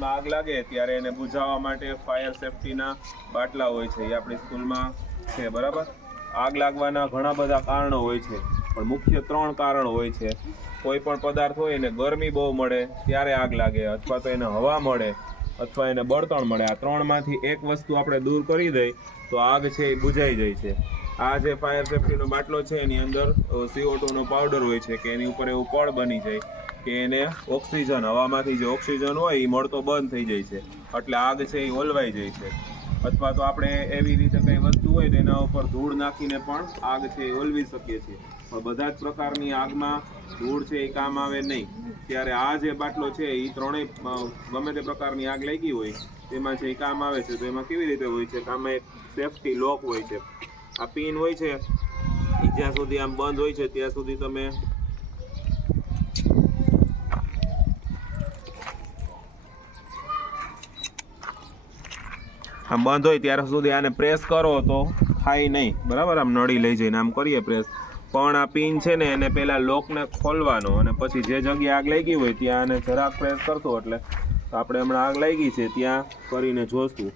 સ્કૂલમાં આગ લાગે ત્યારે એને બુઝાવવા માટે ફાયર સેફટીના બાટલા હોય છે, એ આપણી સ્કૂલમાં છે, બરાબર. આગ લાગવાના ઘણા બધા કારણો હોય છે, પણ મુખ્ય 3 કારણો હોય છે. કોઈ પણ પદાર્થ હોય એને ગરમી બહુ મળે ત્યારે આગ લાગે, અથવા તો એને હવા મળે, અથવા એને બળતણ મળે. આ 3માંથી એક વસ્તુ આપણે દૂર કરી દઈએ તો આગ છે એ બુઝાઈ જાય છે. આ જે ફાયર સેફટીનો બાટલો છે એની અંદર CO2નો પાવડર હોય છે કે એની ઉપર એવું પડ બની જાય કે એને ઓક્સિજન, હવામાંથી જે ઓક્સિજન હોય એ મળતો બંધ થઈ જાય છે, એટલે આગ છે એ ઓલવાઈ જાય છે. અથવા તો આપણે એવી રીતે કંઈ વસ્તુ હોય તો એના ઉપર ધૂળ નાખીને પણ આગ છે એ ઓલવી શકીએ છીએ. પણ બધા જ પ્રકારની આગમાં ધૂળ છે એ કામ આવે નહીં. ત્યારે આ જે બાટલો છે એ 3ય ગમે તે પ્રકારની આગ લાગી હોય તેમાં છે એ કામ આવે છે. તો એમાં કેવી રીતે હોય છે કે આમાં એક સેફટી લોક હોય છે. આ પિન હોય છે એ જ્યાં સુધી આમ બંધ હોય છે ત્યાં સુધી તમે આમ બંધ હોય ત્યાર સુધી આને પ્રેસ કરો તો થાય નહીં, બરાબર. આમ નળી લઈ જઈને આમ કરીએ પ્રેસ, પણ આ પિન છે ને એને પહેલાં લોકને ખોલવાનો અને પછી જે જગ્યાએ આગ લાગી હોય ત્યાં આને જરાક પ્રેસ કરશો એટલે આપણે હમણાં આગ લાગી છે ત્યાં કરીને જોશું